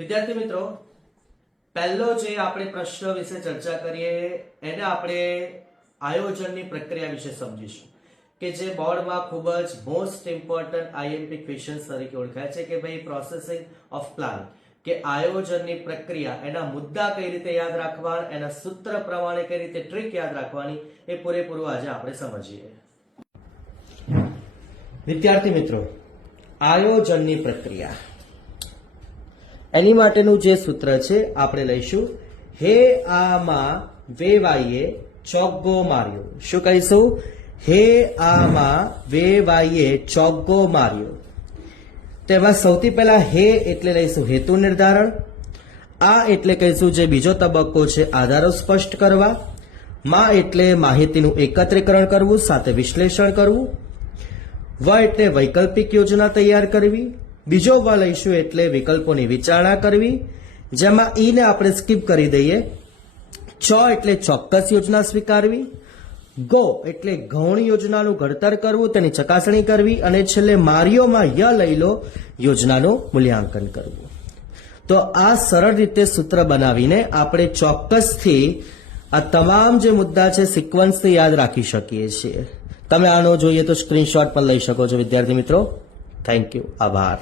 વિદ્યાર્થી મિત્રો, પહેલો જે આપણે પ્રશ્ન વિશે ચર્ચા કરીએ એને આપણે આયોજનની પ્રક્રિયા વિશે સમજીશું કે જે બોર્ડમાં ખૂબ જ મોસ્ટ ઇમ્પોર્ટન્ટ આઈએમપી ક્વેશ્ચન્સ તરીકે ઓળખાય છે કે ભાઈ પ્રોસેસિંગ ઓફ પ્લાન કે આયોજનની પ્રક્રિયા, એના મુદ્દા કઈ રીતે યાદ રાખવા, એના સૂત્ર પ્રમાણે કઈ રીતે ટ્રીક યાદ રાખવાની એ પૂરેપૂરું આજે આપણે સમજીએ. વિદ્યાર્થી મિત્રો, આયોજનની પ્રક્રિયા એની માટેનું જે સૂત્ર છે આપણે લઈશું, હે આમાં વેવાઈએ ચોગ્ગો માર્યો. શું કહીશું? હે આમાં વેવાઈએ ચોગ્ગો માર્યો. તેમાં સૌથી પહેલા હે એટલે લઈશું હેતુ નિર્ધારણ, આ એટલે કહીશું જે બીજો તબક્કો છે આધારો સ્પષ્ટ કરવા, મા એટલે માહિતીનું એકત્રીકરણ કરવું સાથે વિશ્લેષણ કરવું, વ એટલે વૈકલ્પિક યોજના તૈયાર કરવી, બીજો વ લઈશું એટલે વિકલ્પોની વિચારણા કરવી, જેમાં ઈ ને આપણે સ્કીપ કરી દઈએ. ચ એટલે ચોક્કસ યોજના સ્વીકારવી, ગો એટલે ગૌણ યોજનાનું ઘડતર કરવું, તેની ચકાસણી કરવી, અને છેલ્લે માર્યોમાં ય લઈ લો યોજનાનું મૂલ્યાંકન કરવું. તો આ સરળ રીતે સૂત્ર બનાવીને આપણે ચોક્કસથી આ તમામ જે મુદ્દા છે સિક્વન્સથી યાદ રાખી શકીએ છીએ. તમે આનો જોઈએ તો સ્ક્રીનશોટ પણ લઈ શકો છો વિદ્યાર્થી મિત્રો. Thank you. આભાર.